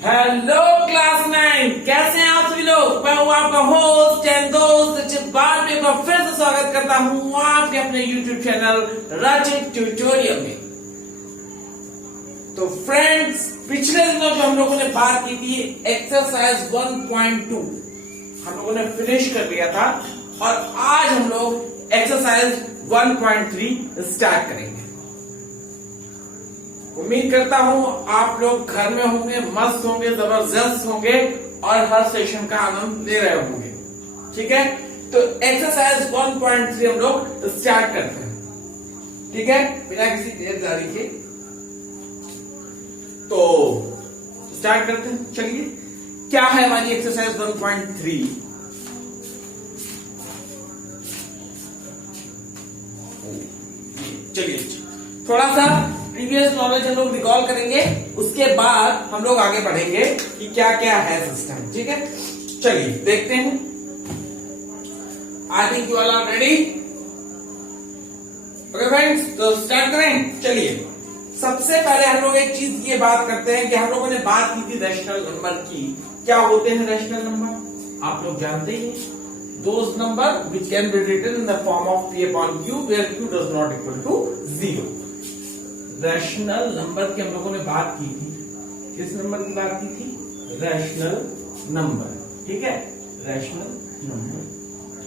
Hello class 9, कैसे हैं आप सभी लोग। मैं हूं आपका होस्ट एंड दोस्त रचित बार में एक बार फिर से स्वागत करता हूं आपके अपने YouTube चैनल रचित ट्यूटोरियल में। तो फ्रेंड्स, पिछले दिनों जो हम लोगों ने बात की थी एक्सरसाइज 1.2 हम लोगों ने फिनिश कर लिया था और आज हम लोग एक्सरसाइज 1.3 स्टार्ट करेंगे। उम्मीद करता हूं आप लोग घर में होंगे, मस्त होंगे, जबरदस्त होंगे और हर सेशन का आनंद ले रहे होंगे। ठीक है, तो एक्सरसाइज 1.3 हम लोग स्टार्ट करते हैं। ठीक है, बिना किसी देर जारी के तो स्टार्ट करते हैं। चलिए, क्या है हमारी एक्सरसाइज 1.3। चलिए, थोड़ा सा प्रीवियस नॉलेज हम लोग रिकॉल करेंगे, उसके बाद हम लोग आगे बढ़ेंगे कि क्या क्या है सिस्टम। ठीक है, चलिए देखते हैं। I think you all are ready. Okay friends, तो स्टार्ट करें। चलिए, सबसे पहले हम लोग एक चीज की बात करते हैं कि हम लोगों ने बात की थी रैशनल नंबर की। क्या होते हैं रैशनल नंबर, आप लोग जानते ही हैं। Those numbers which can be written in the form of p upon q where q does not equal to 0। Rational number की हम लोगों ने बात की थी। किस नंबर की बात की थी? Rational number. ठीक है, रैशनल नंबर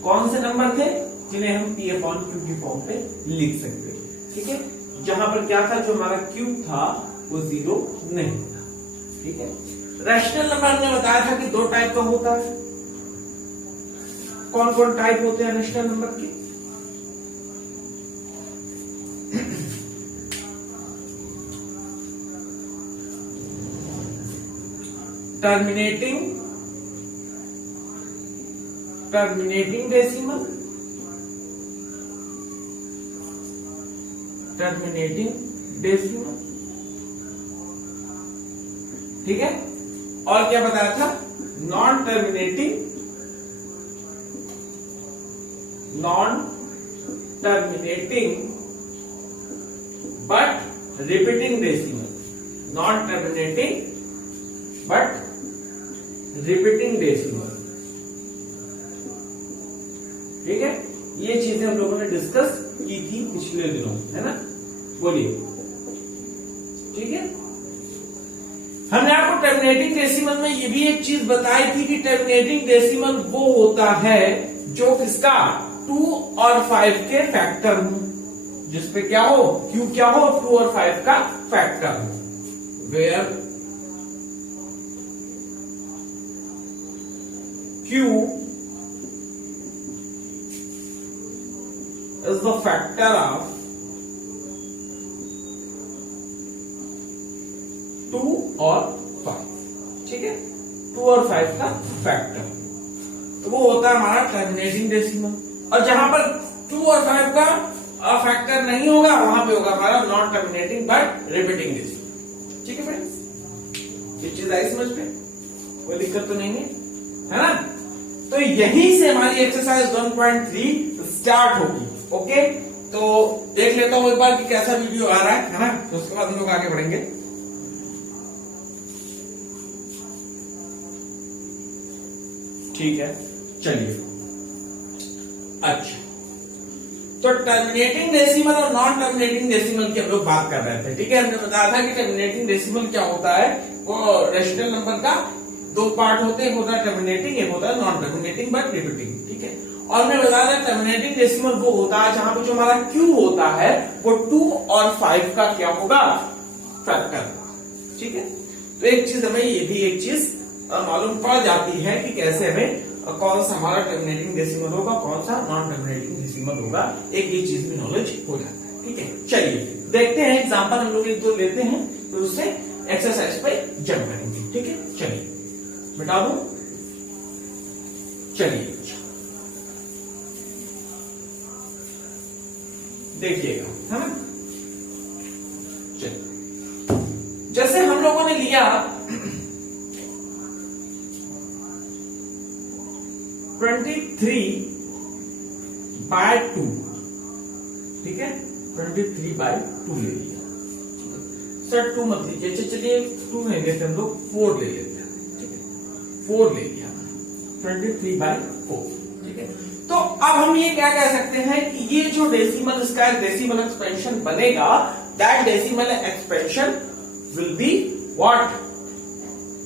कौन से नंबर थे जिन्हें हम p upon q की फॉर्म पे लिख सकते। ठीक है, जहां पर क्या था, जो हमारा q था वो 0 नहीं था। ठीक है, रैशनल नंबर हमने बताया था कि दो टाइप का होता है। कौन कौन टाइप होते हैं रैशनल नंबर के? टर्मिनेटिंग डेसिमल, ठीक है, और क्या बताया था? Non terminating but repeating decimal. Non terminating but repeating decimal. ठीक है, ये चीजें हम लोगों ने डिस्कस की थी पिछले दिनों, है ना। बोलिए, ठीक है। हमने आपको टर्मिनेटिंग डेसिमल में ये भी एक चीज बताई थी कि टर्मिनेटिंग डेसिमल वो होता है जो किसका 2 और 5 के फैक्टर हो, जिसपे क्या हो, Q क्या हो, 2 और 5 का फैक्टर हो। Where Q is the factor of 2 और 5। ठीक है, 2 और 5 का फैक्टर, तो वो होता है हमारा टर्मिनेटिंग डेसिमल। और जहां पर 2 और 5 का फैक्टर नहीं होगा वहां पे होगा हमारा non terminating but repeating decimal. ठीक है फ्रेंड्स, ये चीज आई समझ में, कोई दिक्कत तो नहीं है ना। तो यहीं से हमारी एक्सरसाइज 1.3 स्टार्ट होगी। ओके, तो देख लेता हूं एक बार कि कैसा वीडियो आ रहा है ना, तो उसके बाद हम लोग आगे बढ़ेंगे। ठीक है, चलिए। अच्छा, तो टर्मिनेटिंग डेसिमल और नॉन टर्मिनेटिंग डेसिमल की हम लोग बात कर रहे थे। ठीक है, हमने बताया था कि टर्मिनेटिंग डेसिमल क्या होता है, वो रैशनल नंबर का दो पार्ट होते हैं, एक होता है टर्मिनेटिंग, एक होता है नॉन टर्मिनेटिंग बट रिपीटिंग। ठीक है, और मैं बता रहा टर्मिनेटिंग डेसिमल वो होता है जहां पर जो हमारा Q होता है वो 2 और 5 का क्या होगा, फैक्टर। ठीक है, तो एक चीज हमें ये भी एक चीज मालूम पड़ जाती है कि कैसे हमें कौन सा हमारा टर्मिनेटिंग डेसिमल होगा, कौन सा नॉन टर्मिनेटिंग डेसिमल होगा, एक ये चीज भी नॉलेज हो जाता है। ठीक है, चलिए देखते हैं एग्जांपल हम लोग एक दो लेते हैं, तो उससे एक्सरसाइज पे जंप करेंगे। ठीक है, चलिए मिटा दो। चलिए देखिएगा, है ना। चलिए, जैसे हम लोगों ने लिया 23/2। ठीक है, 23/2 ले लिया। सर 2 मत लीजिए, अच्छा चलिए 2 नहीं लेते हम लोग, 4 ले लेते हैं, ठीक है, 4 ले लिया, 23/4, ठीक है। तो अब हम ये क्या कह सकते हैं कि ये जो डेसिमल, इसका डेसिमल एक्सपेंशन बनेगा, that decimal expansion will be what,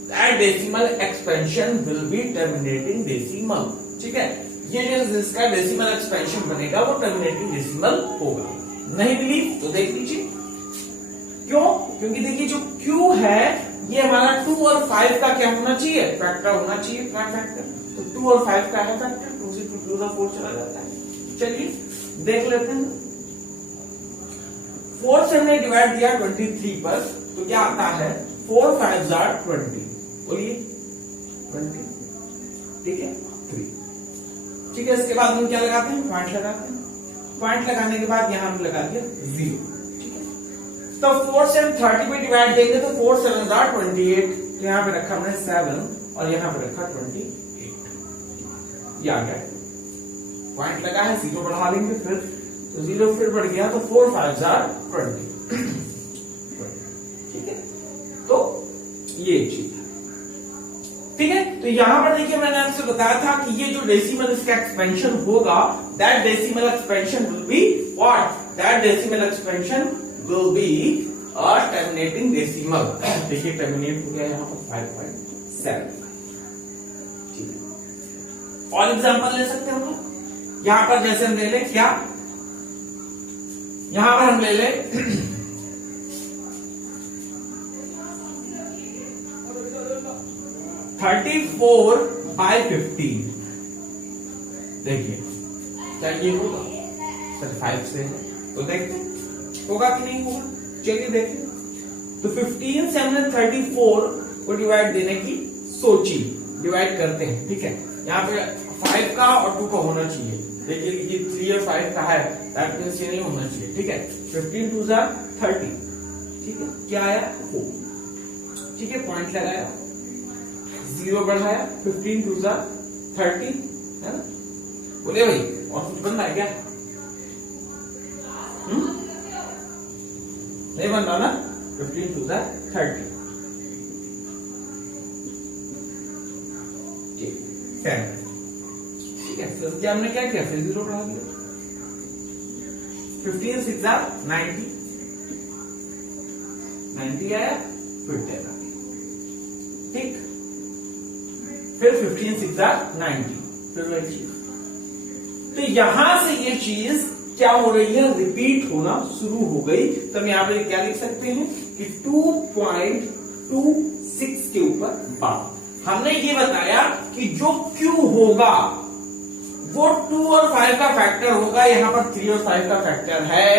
that decimal expansion will B terminating decimal, ठीक है। ये जो इसका डेसिमल एक्सपेंशन बनेगा वो टर्मिनेटिंग डेसिमल होगा। नहीं बिलीव तो देख लीजिए, क्यों, क्योंकि देखिए जो Q है ये हमारा 2 और 5 का क्या होना चाहिए, फैक्टर होना चाहिए, प्राइम फैक्टर, तो 2 और 5 का है फैक्टर, 2 से 2 टू द 4 चला जाता है। चलिए देख लेते हैं, 4 से हमने डिवाइड दिया 23 पर, तो क्या आता है 4 5 20, बोलिए 20, ठीक है 3, ठीक है। इसके बाद हम क्या लगाते हैं, पॉइंट लगाते हैं, पॉइंट लगाने के बाद यहां हम लगा दिया 0, ठीक है। तो 4 से हम 30 पे डिवाइड देंगे तो 4 7 28, तो यहां पे रखा हमने 7 और यहां पे रखा 28, ये आ गया, पॉइंट लगा है, 0 बढ़ा लेंगे फिर, तो 0 फिर बढ़ गया, तो 4 5 20, ठीक है। तो ये चीज है, ठीक है। तो यहां पर देखिए मैंने आपसे बताया था कि ये जो डेसिमल इसका एक्सपेंशन होगा, that decimal expansion will be what, that decimal expansion will be a terminating decimal. देखिए टर्मिनेट हो गया यहां पर 5.7, ठीक है। और एग्जांपल ले सकते हैं हम लोग, यहां पर जैसे हम ले ले क्या, यहां पर हम ले ले 34/15, देखिए क्या ये होगा, 5 से है, तो देखते हैं होगा कि नहीं होगा, चलिए देखते हैं। तो 15 से हमने 34 को डिवाइड देने की सोची, डिवाइड करते हैं, ठीक है। यहाँ पे 5 का और 2 का होना चाहिए, देखिए ये 3 और 5 का है, दैट मींस ये नहीं होना चाहिए, ठीक है। 15 2 30, ठीक है, क्या आया 4, ठीक है, पॉइंट लगाया, 0 बढ़ाया, 15 2 30, है ना, बोले भाई और कुछ बनना है क्या, नहीं बन रहा ना, 15 2 30, ठीक है, ठीक है। फिर क्या हमने क्या किया, फिर 0 बढ़ा दिया, 15 6 90 आया, फिर 10 आ गया, ठीक। फिर 15 6 90, फिर वही चीज, तो यहां से ये चीज क्या हो रही है, रिपीट होना शुरू हो गई। तो हम यहां पे क्या लिख सकते हैं कि 2.26 के ऊपर बार, हमने ये बताया कि जो Q होगा वो 2 और 5 का फैक्टर होगा, यहां पर 3 और 5 का फैक्टर है,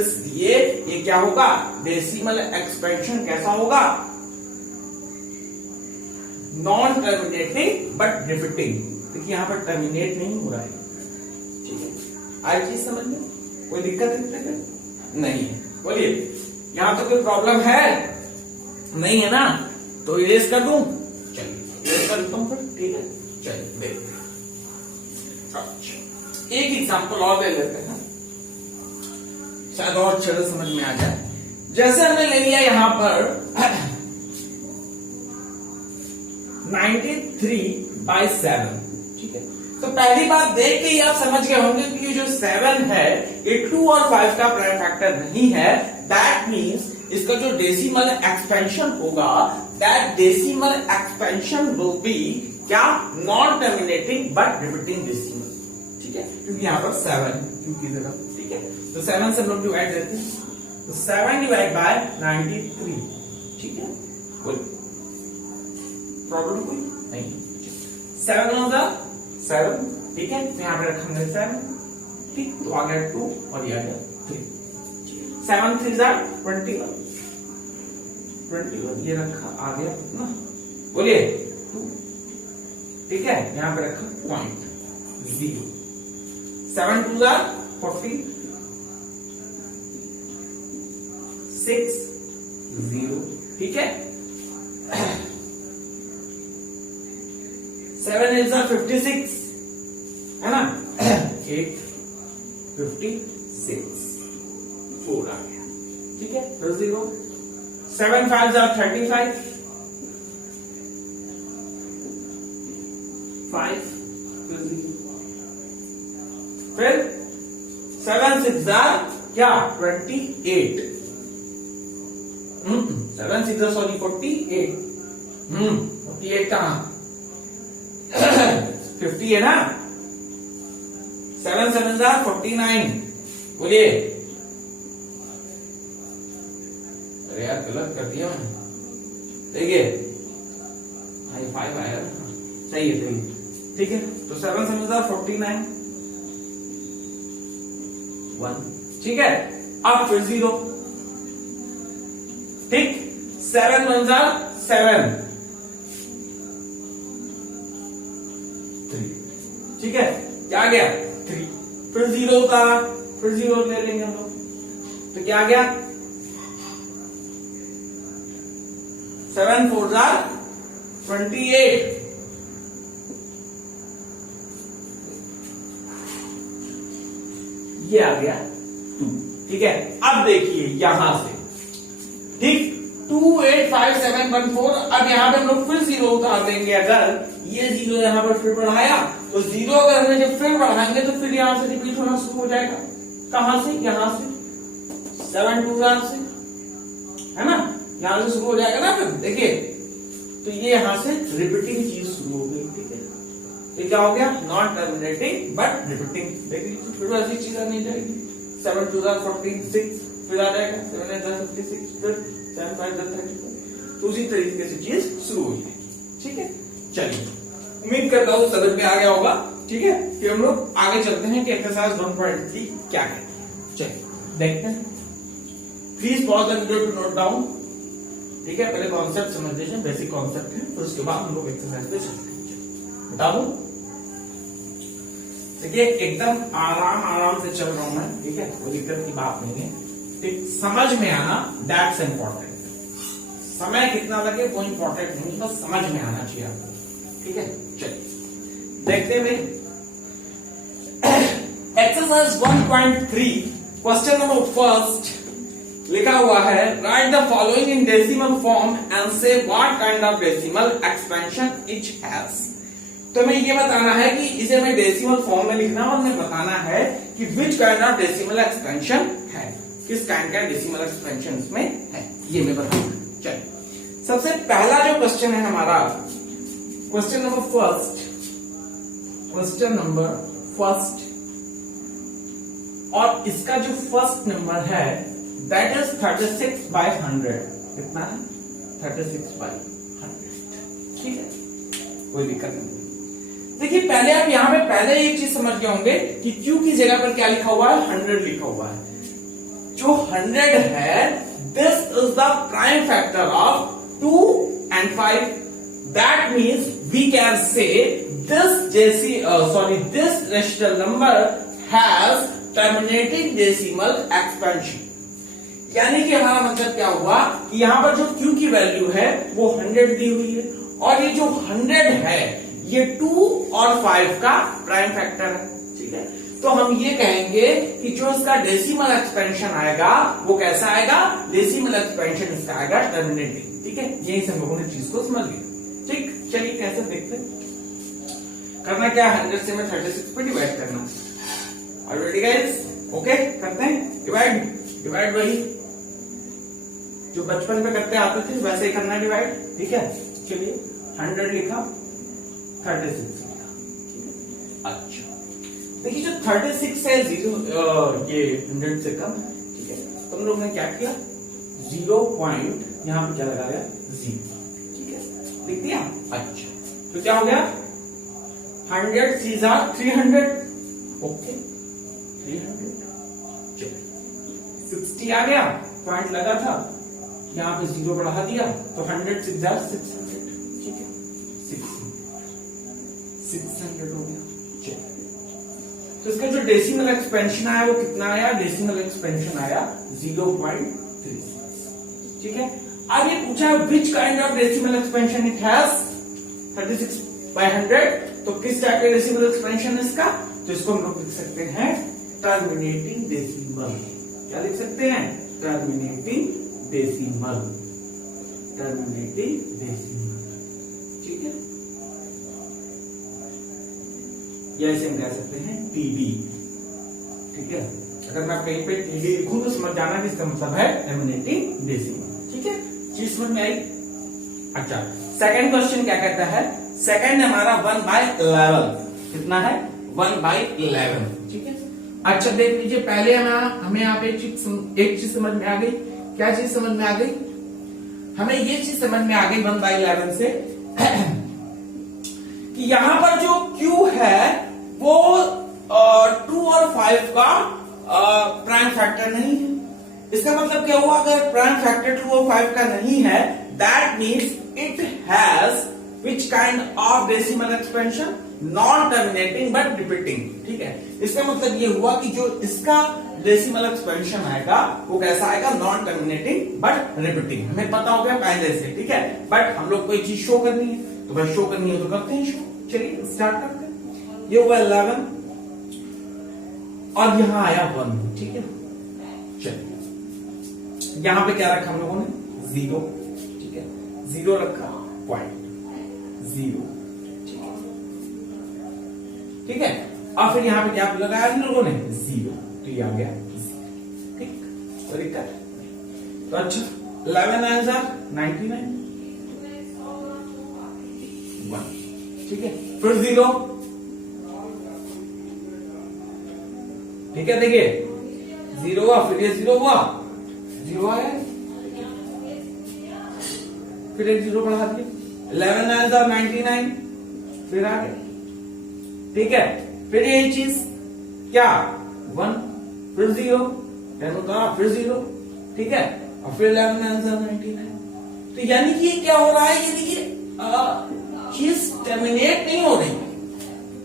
इसलिए ये क्या होगा, डेसिमल एक्सपेंशन कैसा होगा, नॉन टर्मिनेटिंग बट रिपीटिंग। देखिए यहां पर टर्मिनेट नहीं हो रहा है, ठीक है, आई चीज समझ में, कोई दिक्कत है नहीं है, बोलिए यहां तो कोई प्रॉब्लम है नहीं है ना, तो इरेज कर दूं, चलिए इरेज कर देता हूं फिर, ठीक है, चलिए देखते हैं। अच्छा एक एग्जांपल और ले लेते हैं, शायद और अच्छे से समझ में आ जाए। जैसे हमने ले लिया यहां पर 93/7, ठीक है। तो पहली बात देख के ही आप समझ गए होंगे कि ये जो 7 है ये 2 और 5 का प्राइम फैक्टर नहीं है, दैट मींस इसका जो डेसिमल एक्सपेंशन होगा, that decimal expansion will be क्या, non terminating but repeating decimal, ठीक है, क्योंकि यहां पर 7 क्योंकि जगह, ठीक है। तो 7 से हम लोग डिवाइड देते हैं, तो 7 डिवाइड बाय 93, ठीक है, कोई प्रॉब्लम कोई नहीं, 7 होगा 7, ठीक है, तो यहां पे रखेंगे 7, ठीक, तो आ गया 2 और ये आ गया 3, 7 3 21, ये रखा आ गया ना, बोलिए 2, ठीक है, यहां पे रखा पॉइंट 0, 7 2 40, 6 0, ठीक है, 7 8 56, है ना, 8 56, 4 आ गया, ठीक है, फिर 0, 7 5 are 35, 5 फिर 7 6 are क्या 28, 7 6 are सॉरी 48, 48 कहां 50 है ना, 7 7 are 49, बोलिए। अरे यार गलत कर दिया मैंने, देखिए 5 आया, सही है, सही है, ठीक है। तो 7 7 are 49, 1, ठीक है। अब फिर 0, ठीक, 7 1 are 7, 3, ठीक है, क्या आ गया 3, फिर 0 का, फिर 0 ले लेंगे हम लोग, तो क्या आ गया 7 4 are 28, ये आ गया 2, ठीक है। अब देखिए यहां से, ठीक, 2 8 5 7 1 4, अब यहां पे हम लोग फिर 0 उतार देंगे। अगर ये 0 यहां पर फिर बढ़ाया तो 0 अगर हमें जब फिर बढ़ाएंगे तो फिर यहां से रिपीट होना शुरू हो जाएगा, कहां से, यहां से 7 2 से, है ना, यहां से शुरू हो जाएगा ना, फिर देखिए तो ये यहां से रिपीटिंग चीज शुरू हो गई, ठीक है। ये क्या हो गया, नॉट टर्मिनेटिंग बट रिपीटिंग, देखिए फिर ऐसी चीज नहीं जाएगी, 7 2 46, फिर आ जाएगा 7 8 56, फिर 7 5 35, तो उसी तरीके से चीज शुरू हो जाएगी, ठीक है। चलिए, उम्मीद करता हूं समझ में आ गया होगा, ठीक है। फिर हम लोग आगे चलते हैं कि एक्सरसाइज 1.3 क्या कहती है, चलिए देखते हैं। Please pause and video to note down, ठीक है। पहले कॉन्सेप्ट समझ लीजिए, बेसिक कॉन्सेप्ट है, फिर उसके बाद हम लोग एक्सरसाइज पे चलते हैं। बता दूं, देखिए एकदम आराम से चल रहा हूं मैं, ठीक है, कोई दिक्कत की बात नहीं है, ठीक। समझ में आना दैट्स इंपॉर्टेंट, समय कितना लगे वो इंपॉर्टेंट नहीं, बस समझ में आना चाहिए आपको, ठीक है। चलिए देखते हैं भाई, एक्सरसाइज 1.3 क्वेश्चन नंबर फर्स्ट लिखा हुआ है, write the following in decimal form and say what kind of decimal expansion each has. तो हमें ये बताना है कि इसे हमें डेसिमल फॉर्म में लिखना और हमें बताना है कि which kind of decimal expansion है, किस काइंड का डेसिमल एक्सपेंशन इसमें है, ये हमें बताना है। चलिए, सबसे पहला जो क्वेश्चन है हमारा, क्वेश्चन नंबर फर्स्ट, और इसका जो फर्स्ट नंबर है दैट इज 36/100, कितना है 36/100, ठीक है, कोई दिक्कत नहीं। देखिए पहले आप यहां पे पहले एक चीज समझ गए होंगे कि Q की जगह पर क्या लिखा हुआ है, 100 लिखा हुआ है। जो 100 है this is the prime factor of 2 and 5, that means we can say this rational number has terminating decimal expansion. यानी कि हमारा मतलब क्या हुआ कि यहां पर जो Q की वैल्यू है वो 100 दी हुई है, और ये जो 100 है ये 2 और 5 का प्राइम फैक्टर है, ठीक है। तो हम ये कहेंगे कि जो इसका डेसिमल एक्सपेंशन आएगा वो कैसा आएगा, डेसिमल एक्सपेंशन इसका आएगा टर्मिनेटिंग, ठीक है। यही से हम लोगों ने चीज को समझ लिया, ठीक। चलिए कैसे देखते हैं, करना क्या, 100 से मैं 36 पे डिवाइड करना, ऑलरेडी गाइस, ओके करते हैं डिवाइड वही जो बचपन में करते आते थे वैसे ही करना डिवाइड, ठीक है। चलिए 100 लिखा, 36 लिखा, अच्छा। देखिए जो 36 है 0 ये 100 से कम है, ठीक है। तो हम लोग ने क्या किया, 0 पॉइंट यहां पे क्या लगाया 0, ठीक है, लिख दिया, अच्छा। तो क्या हो गया 100 3 are 300, ओके 300, 60 आ गया, पॉइंट लगा था, यहां पे 0 बढ़ा दिया तो 100 6 are 600, ठीक है, 600 हो गया, चलिए। तो इसका जो डेसिमल एक्सपेंशन आया वो कितना आया, डेसिमल एक्सपेंशन आया 0.36, ठीक है। आगे पूछा which kind of decimal expansion it has, 36/100, तो किस टाइप का डेसिमल एक्सपेंशन इसका, तो इसको हम लोग लिख सकते हैं टर्मिनेटिंग डेसिमल, क्या लिख सकते हैं, टर्मिनेटिंग डेसिमल, टर्मिनेटिंग डेसिमल, ठीक है, या इसे हम कह सकते हैं टीडी, ठीक है। अगर मैं कहीं पे टीडी लिखूं तो समझ जाना कि इसका मतलब है टर्मिनेटिंग डेसिमल, ठीक है। चीज समझ में आई। अच्छा, सेकंड क्वेश्चन क्या कहता है? सेकंड हमारा 1/11 कितना है? 1/11, ठीक है। अच्छा देख लीजिए, पहले हमें यहाँ पे एक चीज समझ में आ गई। क्या चीज समझ में आ गई? हमें ये चीज समझ में आ गई 1/11 से कि यहां पर जो Q है वो 2 और 5 का प्राइम फैक्टर नहीं है। इसका मतलब क्या हुआ? अगर प्राइम फैक्टर 2 और 5 का नहीं है, that means it has which kind of decimal expansion? Non terminating but repeating, ठीक है। इसका मतलब ये हुआ कि जो इसका डेसिमल एक्सपेंशन आएगा वो कैसा आएगा? Non terminating but repeating. हमें पता हो गया पहले से, ठीक है। बट हम लोग कोई चीज शो करनी है, तो भाई शो करनी है तो करते हैं शो। चलिए स्टार्ट करते हैं। ये हुआ 11 और यहां आया 1, ठीक है। चलिए यहां पे क्या रखा हम लोगों ने? 0, ठीक है। 0 रखा, पॉइंट 0, ठीक है। और फिर यहां पे क्या लगाया हम लोगों ने? 0, तो ये आ गया 0, ठीक। कोई दिक्कत? तो अच्छा, 11 आंसर 99, 1, ठीक है। फिर 0, ठीक है। देखिए 0 हुआ, फिर ये 0 हुआ, 0 आया, फिर एक 0 बढ़ा दिया, 11 आंसर 99, फिर आ गया, ठीक है। फिर यही चीज क्या? 1, फिर 0, 10 होता, फिर 0, ठीक है। और फिर 11 आंसर 99। तो यानी कि क्या हो रहा है? ये देखिए चीज टर्मिनेट नहीं हो रही,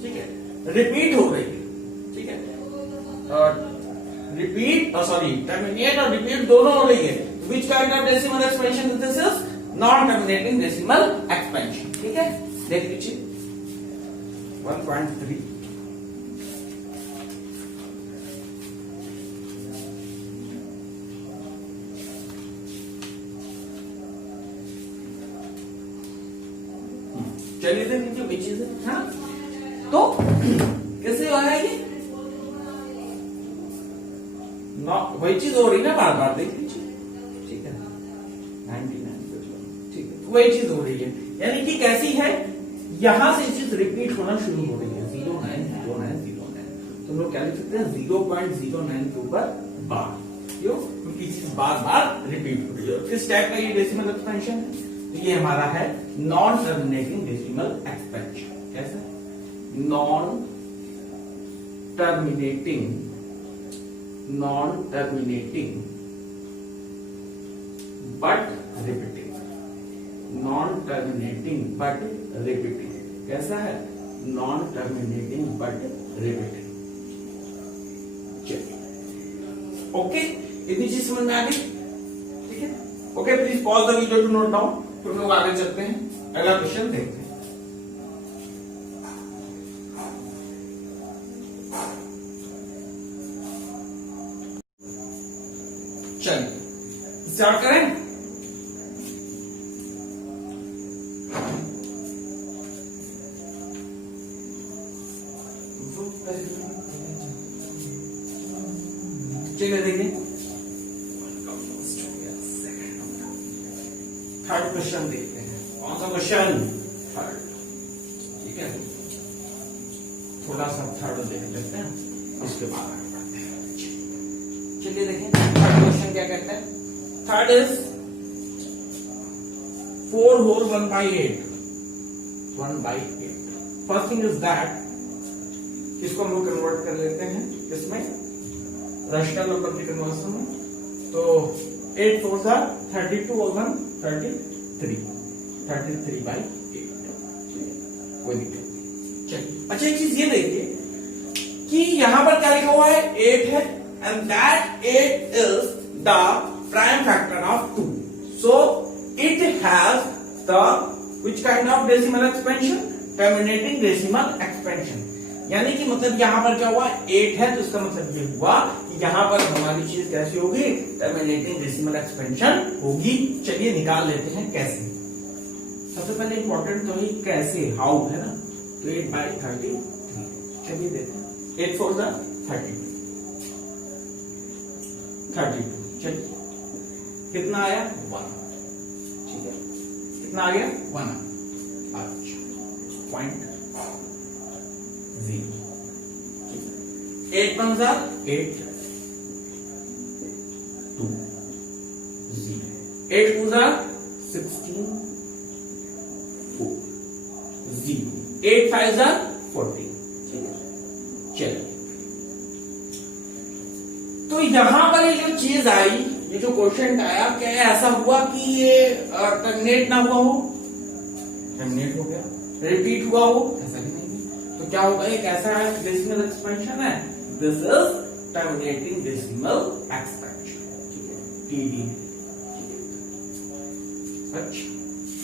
ठीक है, रिपीट हो रही है, ठीक है। रिपीट सॉरी टर्मिनेट और रिपीट दोनों हो रही है। Which kind of decimal expansion this is? Non terminating decimal expansion, ठीक है। देख लीजिए 1.3, चलिए देख लीजिए वही चीज है, हाँ। तो कैसे हो है ये? वही चीज हो रही ना बार बार, देख लीजिए, ठीक है। 99, ठीक है, वही चीज हो रही है। यानी कि कैसी है? यहां से चीज रिपीट होना शुरू हो रही है। 090909, तो हम लोग क्या लिख सकते हैं? 0.09 के ऊपर बार। क्यों? क्योंकि चीज बार बार रिपीट हो रही है। किस टाइप का ये डेसिमल एक्सपेंशन है? ये हमारा है नॉन टर्मिनेटिंग डेसिमल एक्सपेंशन। कैसा? Non terminating but repeating, non terminating but repeating. कैसा है? Non terminating but repeating. चलिए, ओके, इतनी चीज समझ में आ गई, ठीक है। Okay, please pause the video to note down. फिर लोग आगे चलते हैं, अगला क्वेश्चन देखते हैं। चलिए स्टार्ट करें। चलिए देखिए, थर्ड क्वेश्चन देखते हैं। कौन सा क्वेश्चन? थर्ड, ठीक है। थोड़ा सा थर्ड देख लेते हैं, उसके बाद आगे बढ़ते हैं। चलिए देखें थर्ड क्वेश्चन क्या कहता है। Third is 4 whole 1/8। First thing is that, इसको हम लोग कन्वर्ट कर लेते हैं इसमें रैशनल नंबर की कन्वर्सन में। तो 8 4 32 और 1 33/8। कोई दिक्कत नहीं। चलिए, अच्छा एक चीज ये देखिए कि यहां पर क्या लिखा हुआ है? 8 है, and that 8 is the prime factor of 2. So it has the which kind of decimal expansion? Terminating decimal expansion. यानी कि मतलब यहाँ पर क्या हुआ 8 है, तो इसका मतलब ये हुआ कि यहाँ पर हमारी चीज कैसी होगी, टर्मिनेटिंग डेसिमल एक्सपेंशन होगी। चलिए निकाल लेते हैं कैसे। सबसे पहले इंपॉर्टेंट तो ही कैसे, हाउ है ना। तो 8/33, चलिए देखते हैं। 8 4 32, चलिए कितना आया 1, ठीक है, कितना आ गया 1। अच्छा, पॉइंट 0। 8 1 8 2 0, 8 2 16 4 0, 8 5 14, ठीक है। चलिए, तो यहां पर ये जो चीज आई, ये जो क्वेश्चन आया, क्या ऐसा हुआ कि ये टर्मिनेट ना हुआ हो? टर्मिनेट हो गया। रिपीट हुआ हो? ऐसा भी नहीं। तो क्या होगा, एक ऐसा डेसिमल एक्सपेंशन है, this is terminating decimal expansion, ठीक है, टीडी। अच्छा,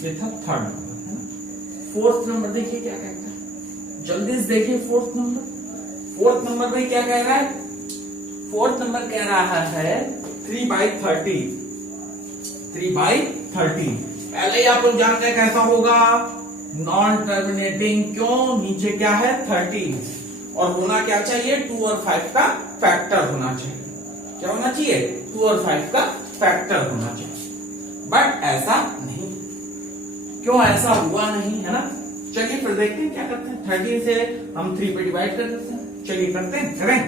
ये था थर्ड नंबर, है ना। फोर्थ नंबर देखिए क्या कहता है, जल्दी से देखिए फोर्थ नंबर। फोर्थ नंबर में क्या कह रहा है? फोर्थ नंबर कह रहा है 3/30, 3/30। पहले ही आप लोग जानते हैं कैसा होगा, नॉन टर्मिनेटिंग। क्यों? नीचे क्या है 30, और होना क्या चाहिए, 2 और 5 का फैक्टर होना चाहिए। क्या होना चाहिए? 2 और 5 का फैक्टर होना चाहिए, बट ऐसा नहीं। क्यों ऐसा हुआ नहीं, है ना। चलिए फिर देखते हैं क्या करते हैं। 30 से हम 3 पे डिवाइड कर देते हैं। चलिए करते हैं, करें,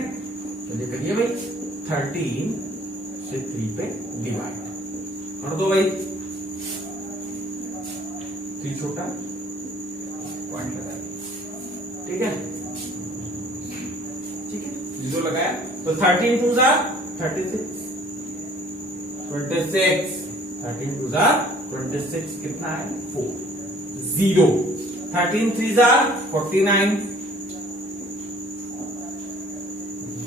चलिए करिए भाई। 13 से 3 पे डिवाइड कर दो भाई। 3 छोटा, पॉइंट लगा, ठीक है, ठीक है, 0 लगाया। तो 13 2 36, 26, 13 2 26, कितना है 4, 0, 13 3 49,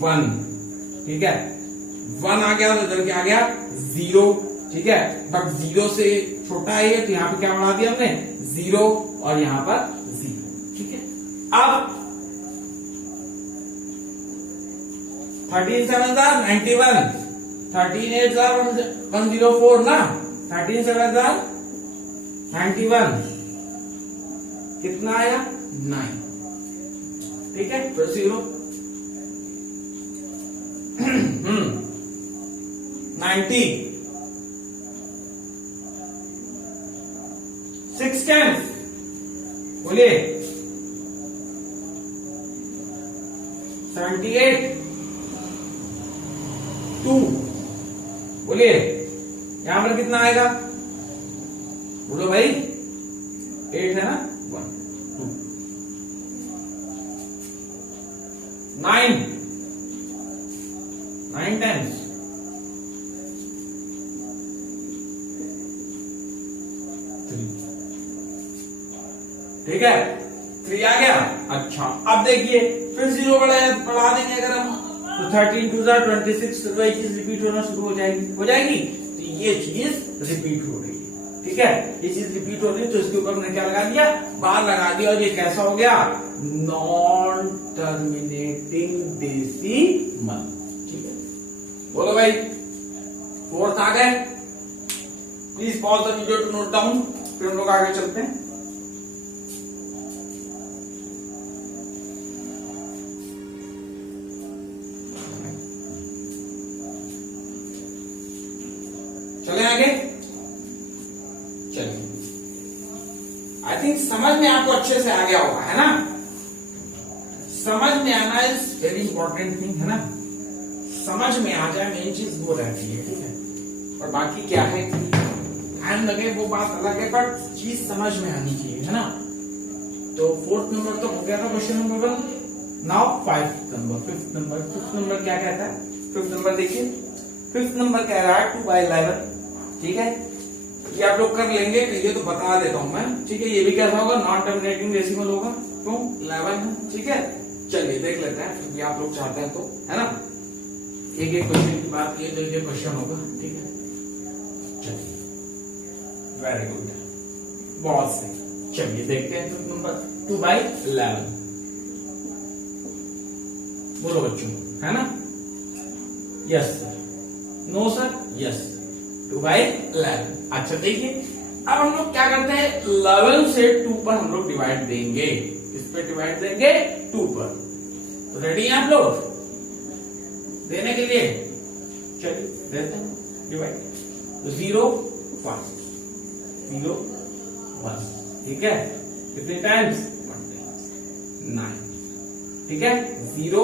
1, ठीक है, 1 आ गया, तो इधर क्या आ गया 0, ठीक है। बट 0 से छोटा है, तो यहां पे क्या बढ़ा दिया हमने 0, और यहां पर 0, ठीक है। अब 13 7 91, 13 8 104 ना, 13 7 91, कितना आया 9, ठीक है, फिर 0, 90, 6 10, बोलिए 78, 2, बोलिए यहां पर कितना आएगा, बोलो भाई 8 है ना, 1 2, 9 9 times 3, ठीक है, 3 आ गया। अच्छा, अब देखिए फिर 0 बढ़ा देंगे अगर हम, तो 13 2 26, फिर वही चीज रिपीट होना शुरू हो जाएगी। तो ये चीज रिपीट हो रही है, ठीक है, ये चीज रिपीट हो रही है। तो इसके ऊपर मैंने क्या लगा दिया, बार लगा दिया, और ये कैसा हो गया, नॉन टर्मिनेटिंग डेसिमल, ठीक है। बोलो भाई, फोर्थ आ गए। Please pause the video to note down, फिर हम लोग आगे चलते हैं। चले आगे, चलिए। आई थिंक समझ में आपको अच्छे से आ गया होगा, है ना। समझ में आना इज वेरी इंपॉर्टेंट थिंग, है ना। समझ में आ जाए, मेन चीज वो रहती है, ठीक है। और बाकी क्या है कि टाइम लगे वो बात अलग है, बट चीज समझ में आनी चाहिए, है ना। तो फोर्थ नंबर तो हो गया था question number 1। Now fifth number क्या कहता है। फिफ्थ नंबर देखिए, फिफ्थ नंबर कह रहा है 2/11, ठीक है। ये आप लोग कर लेंगे, ये तो बता देता हूं मैं, ठीक है। ये भी कैसा होगा, नॉन टर्मिनेटिंग डेसिमल होगा, क्यों 11 है, ठीक है। चलिए देख लेते हैं, क्योंकि आप लोग चाहते हैं तो, है ना। एक एक क्वेश्चन की बात की, तो ये क्वेश्चन होगा, ठीक है। चलिए, वेरी गुड, बहुत सही। चलिए देखते हैं फिफ्थ नंबर 2/11। बोलो बच्चों, है ना? Yes sir, no sir, yes, 2/11। अच्छा देखिए, अब हम लोग क्या करते हैं, 11 से 2 पर हम लोग डिवाइड देंगे। किस पे डिवाइड देंगे? 2 पर। तो रेडी हैं आप लोग देने के लिए? चलिए देते हैं डिवाइड। तो 0 1 0 1, ठीक है? कितने टाइम्स? 9, ठीक है? 0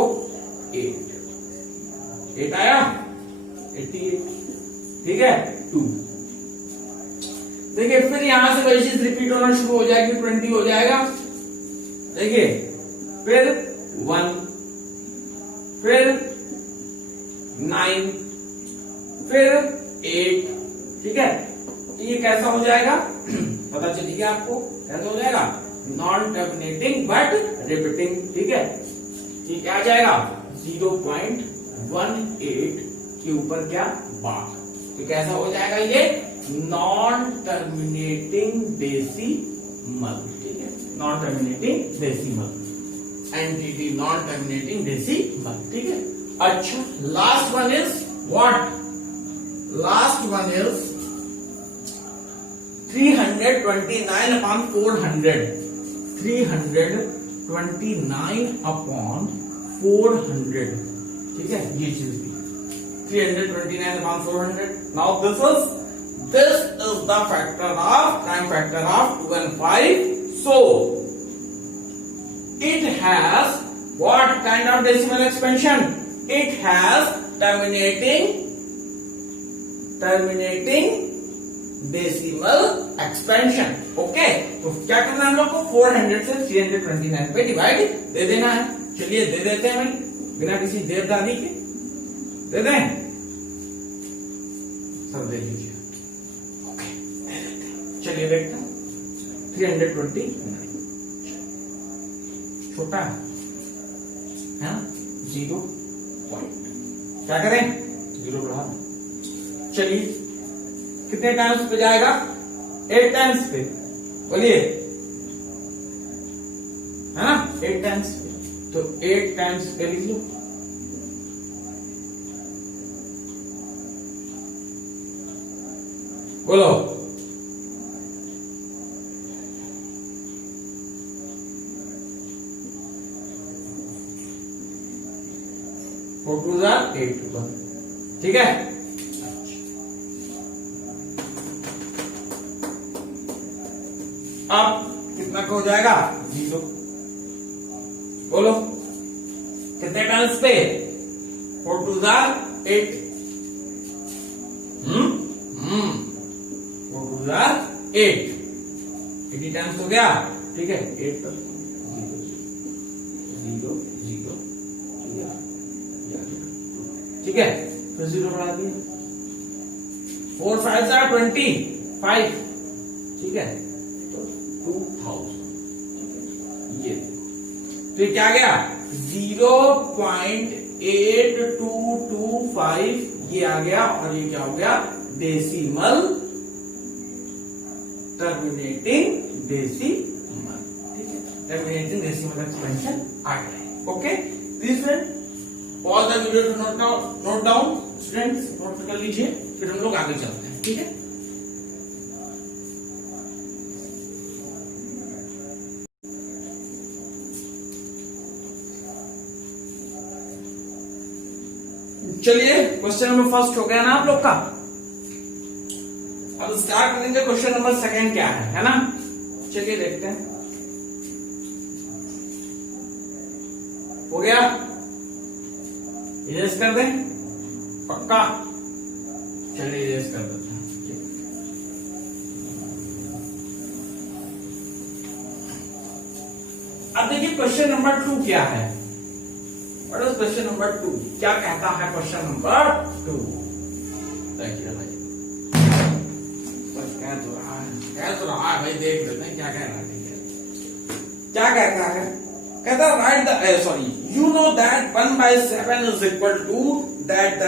8 आया, 88, ठीक है? 2। देखिए फिर यहां से वही चीज रिपीट होना शुरू हो जाएगी, 20 हो जाएगा। देखिए फिर 1, फिर 9, फिर 8, ठीक है? ये कैसा हो जाएगा पता चलिएगा आपको, कैसा हो जाएगा? नॉन टर्मिनेटिंग बट रिपीटिंग, ठीक है? ये क्या आ जाएगा? 0.18 के ऊपर क्या? बार। तो कैसा हो जाएगा ये? नॉन टर्मिनेटिंग डेसिमल, ठीक है? नॉन टर्मिनेटिंग डेसिमल, एनटीटी नॉन टर्मिनेटिंग डेसिमल, ठीक है? अच्छा, last one is what? Last one is 329 upon 400, 329 upon 400, ठीक है? ये चीज भी 329 upon 400. Now this is the factor of prime factor of 2 and 5. So it has what kind of decimal expansion? It has terminating decimal expansion. Okay, तो क्या करना है हम लोग को? 400 से 329 पे डिवाइड दे देना है। चलिए दे देते हैं भाई, बिना किसी देर दादी के दे दें, सब दे दीजिए। ओके, दे देते हैं। चलिए देखते हैं 329 छोटा है ना, 0 पॉइंट, क्या करें? 0 बढ़ा दें। चलिए कितने टाइम्स पे जाएगा? 8 टाइम्स पे, बोलिए, है ना? 8 टाइम्स पे, तो 8 टाइम्स पे लीजिए। बोलो, फोर टू जा 8, ठीक है? अब कितना का हो जाएगा? 0। बोलो कितने टाइम्स पे? 4 टू जा 8, 4 टू जा 8, 80 टाइम्स हो गया, ठीक है? 8 पर 0 0 ठीक है? फिर 0 बढ़ा दिया, 4 5 जा 25, ठीक है? 2000, ये तो क्या गया? 0.8225 ये आ गया, और ये क्या हो गया? डेसिमल, टर्मिनेटिंग डेसिमल, ठीक है? टर्मिनेटिंग डेसिमल एक्सपेंशन आ गया। Okay, this pause the video to note down, students note कर लीजिए, फिर हम लोग आगे चलते हैं, ठीक है? चलिए क्वेश्चन नंबर फर्स्ट हो गया ना आप लोग का। अब स्टार्ट करेंगे क्वेश्चन नंबर सेकंड क्या है ना? चलिए देखते हैं। हो गया? इरेज कर दें पक्का? चलिए इरेज कर देते हैं। अब देखिए क्वेश्चन नंबर 2 क्या है। What is question number 2? क्या कहता है क्वेश्चन नंबर 2? देखिए भाई, कह तो रहा है भाई, देख लेते हैं क्या कह रहा है। क्या कहता है? कहता write the sorry, you know that 1/7 is equal to that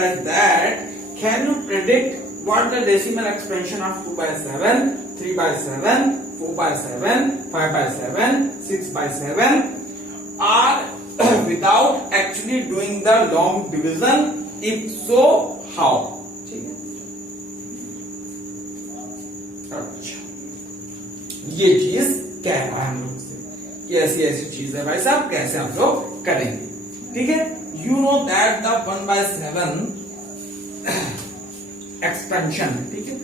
can you predict what the decimal expansion of 2/7, 3/7, 4/7, 5/7, 6/7 are without actually doing the long division, if so how. ठीक है, अच्छा ये चीज कह रहा है हम लोग से कि ऐसी ऐसी चीज है भाई साहब, कैसे हम लोग करेंगे। ठीक है, you know that the 1/7 expansion. ठीक है,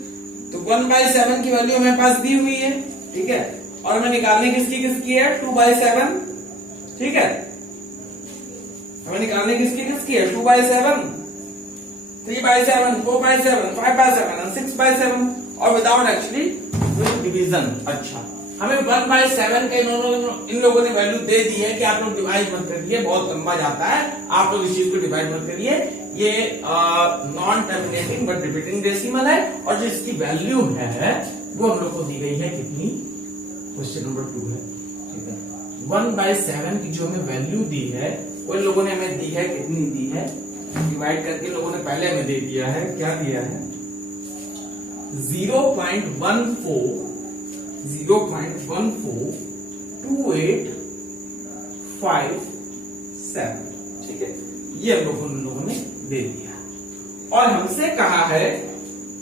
तो 1/7 की वैल्यू हमें पास दी हुई है। ठीक है, और हमें निकालने किसकी है, 2/7। ठीक है, हमें निकालने किसकी है, 2/7, 3/7, 4/7, 5/7 और 6/7, और विदाउट एक्चुअली डिवीजन। अच्छा, हमें 1/7 के इन लोगों ने वैल्यू दे दी है कि आप लोग डिवाइड मत करिए, बहुत लंबा जाता है, आप लोग इस चीज को डिवाइड मत करिए। ये non terminating but repeating decimal है, और जिसकी वैल्यू है वो हम लोग को दी गई है कितनी, क्वेश्चन नंबर 2 है। ठीक है, 1/7 की जो हमें वैल्यू दी है वो इन लोगों ने हमें दी है, कितनी दी है, डिवाइड करके लोगों ने पहले हमें दे दिया है, क्या दिया है, 0.142857। ठीक है, ये हम लोगों ने दे दिया, और हमसे कहा है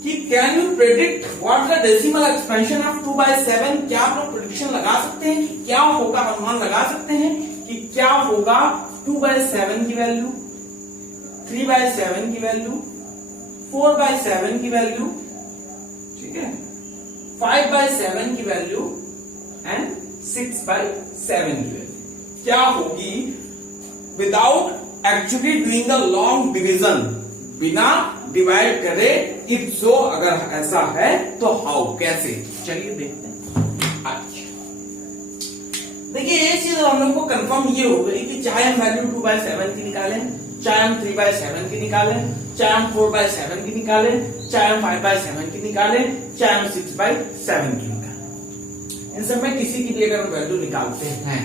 कि can you predict what the decimal expansion of 2/7। क्या आप लोग प्रेडिक्शन लगा सकते हैं कि क्या होगा, अनुमान लगा सकते हैं कि क्या होगा 2/7 की वैल्यू, 3/7 की वैल्यू, 4/7 की वैल्यू, ठीक है, 5/7 की वैल्यू एंड 6/7 की वैल्यू क्या होगी without actually doing the long division, बिना डिवाइड करे। इफ सो, अगर ऐसा है तो हाउ, कैसे। चलिए देखते हैं। अच्छा, देखिए ये चीज हम लोग को कंफर्म ये हो गई कि चाहे हम वैल्यू 2/7 की निकालें, चाहे हम 3/7 की निकालें, चाहे हम 4/7 की निकालें, चाहे हम 5/7 की निकालें, चाहे हम 6/7 की निकालें, इन सब में किसी की भी अगर हम वैल्यू निकालते हैं,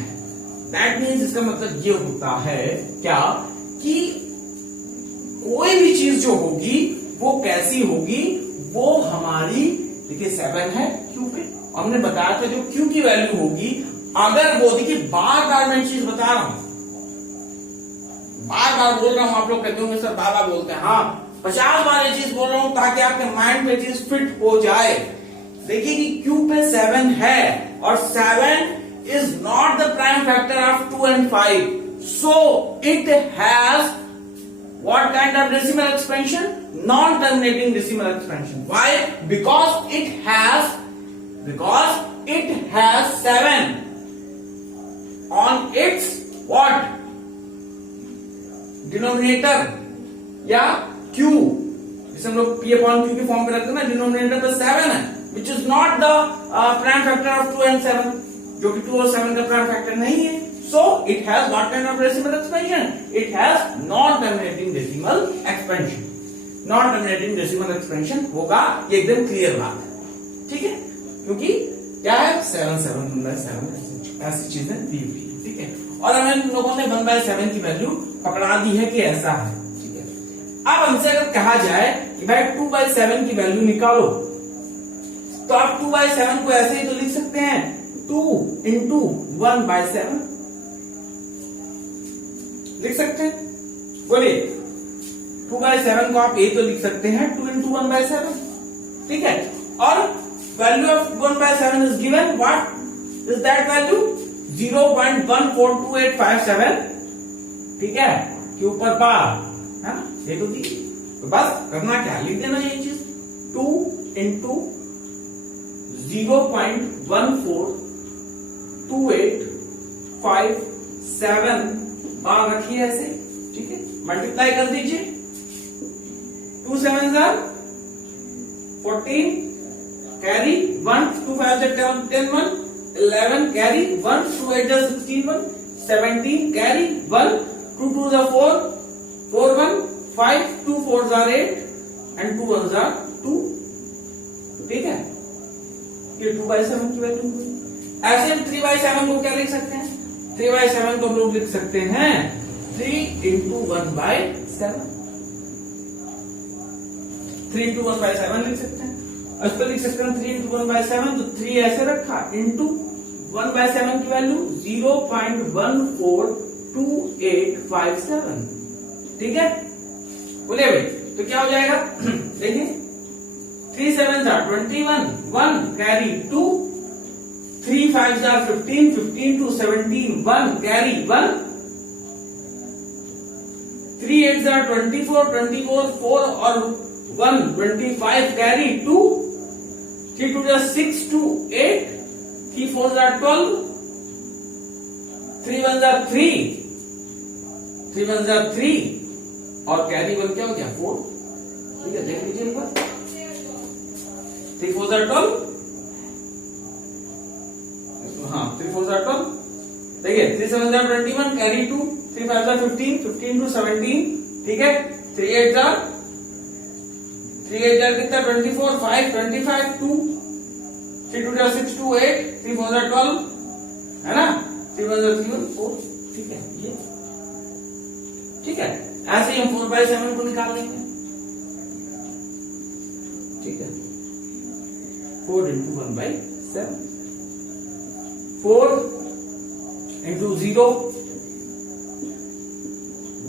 दैट मीन्स इसका मतलब ये होता है क्या कि कोई भी चीज जो होगी वो कैसी होगी, वो हमारी, देखिए 7 है क्यू पे, हमने बताया था जो क्यू की वैल्यू होगी, अगर वो, देखिए बार बार मैं चीज बता रहा हूं, बार बार बोल रहा हूं, आप लोग कहते होंगे सर बार बार बोलते हैं, हाँ 50 बार ये चीज बोल रहा हूं ताकि आपके माइंड में चीज फिट हो जाए। देखिए कि क्यू पे 7 है, और 7 is not the prime factor of 2 and 5, so it has what kind of decimal expansion, non-terminating decimal expansion. Why? Because it has 7 on its what, denominator या क्यू, जिसे हम लोग P upon Q की form पे रखते हैं ना, denominator पे 7 है, which is not the prime factor of 2 and 7, जो कि 2 और 7 का प्राइम फैक्टर नहीं है। So it has what kind of decimal expansion, it has non terminating decimal expansion. Non terminating decimal expansion होगा, ये एकदम क्लियर बात है। ठीक है, क्योंकि क्या है, 7 ऐसी चीजें दी हुई है। ठीक है, और हमें लोगों ने 1/7 की वैल्यू पकड़ा दी है कि ऐसा है। ठीक है, अब हमसे अगर कहा जाए कि भाई 2/7 की वैल्यू निकालो, तो आप 2/7 को ऐसे ही तो लिख सकते हैं, 2 into 1/7 लिख सकते हैं। बोलिए, 2/7 को आप ये तो लिख सकते हैं 2 into 1/7। ठीक है, और value of 1/7 is given, what is that value, 0.142857। ठीक है, के ऊपर बार है ना, ये तो दी, तो बस करना क्या, लिख देना ये चीज, 2 into 0.142857 बार रखिए ऐसे। ठीक है, मल्टीप्लाई कर दीजिए, 2 7 14, कैरी 1, 2 5 10 1, 11 कैरी 1, 2 8 16 1, 17 कैरी 1, 2 2 4, 4 1, 5 2 4 8 and 2 1 2। ठीक है, ये 2/7 की वैल्यू हुई। ऐसे हम 3/7 को क्या लिख सकते हैं, 3/7 को हम लोग लिख सकते हैं 3 into 1/7, 3 into 1/7 लिख सकते हैं। इस पर लिख सकते हैं 3 into 1/7, तो 3 ऐसे रखा, इंटू 1/7 की वैल्यू 2857। ठीक है, बोलिए भाई, तो क्या हो जाएगा? देखिए 3 7 21, 1 कैरी 2, 3 5 15, 15 to 17, 1 कैरी 1, 3 8 24, 24 4 और 1 25 कैरी 2, 3 2 6 2 8, 3 4 12, 3 1 3, 3 1 3 और कैरी 1 क्या हो गया? 4। ठीक है, देख लीजिए एक बार। 3 4 12, हाँ 3 4 12, देखिए 3 7 21 कैरी 2, 3 5 15, 15 to 17, ठीक है, 3 8 कितना? 24 5 25 2, 3 2 6 2 8, 3 4 12, है ना, 3 1 3 1 4। ठीक है, ये ठीक है, ऐसे ही हम 4/7 को निकाल लेंगे। ठीक है, 4 into 1/7, 4 into 0,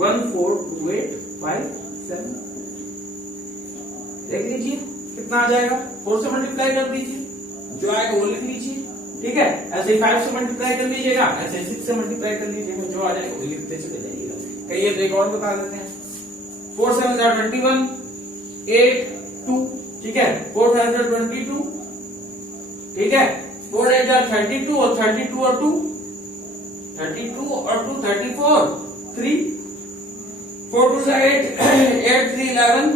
1 4 2 8 5 7। देख लीजिए कितना आ जाएगा, 4 से मल्टीप्लाई कर दीजिए, जो आएगा वो लिख लीजिए। ठीक है, ऐसे ही 5 से मल्टीप्लाई कर लीजिएगा, ऐसे 6 से मल्टीप्लाई कर लीजिएगा, जो आ जाएगा वो लिखते चले जाइएगा। कहिए तो एक और बता देते हैं। 4 7 21, 8 2, ठीक है, 4 5 22, ठीक है, 4 8 32 और 32 और 2, 32 और 2 34, 3, 4 2 8, 8 3 11,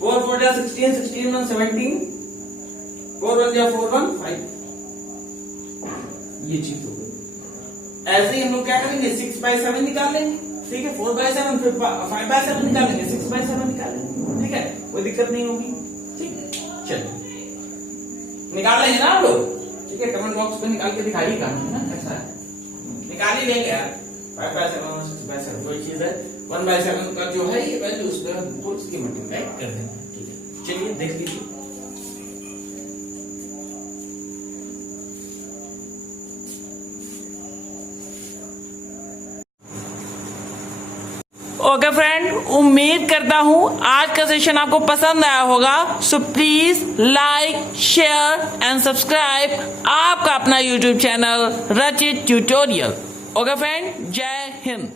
4 4 16, 16 1 17, 4 1 4 1 5। ये चीज हो गई। ऐसे ही हम लोग क्या करेंगे? 6/7 निकाल लेंगे। ठीक है, 4/7, फिर 5/7 निकालेंगे, 6/7 निकालेंगे। ठीक है, कोई दिक्कत नहीं होगी। ठीक, चलिए निकाल लेंगे ना आप लोग। ठीक है, कमेंट बॉक्स में निकाल के दिखाइएगा ना कैसा है, निकाल ही लेंगे यार। 5/7 और 6/7 कोई चीज है। 1/7 का जो है ये वैल्यू उसमें उसकी मल्टीप्लाई कर देंगे। ठीक है, चलिए देख लीजिए। ओके फ्रेंड, उम्मीद करता हूं आज का सेशन आपको पसंद आया होगा। So please like, share and subscribe आपका अपना यूट्यूब चैनल रचित ट्यूटोरियल। ओके फ्रेंड, जय हिंद।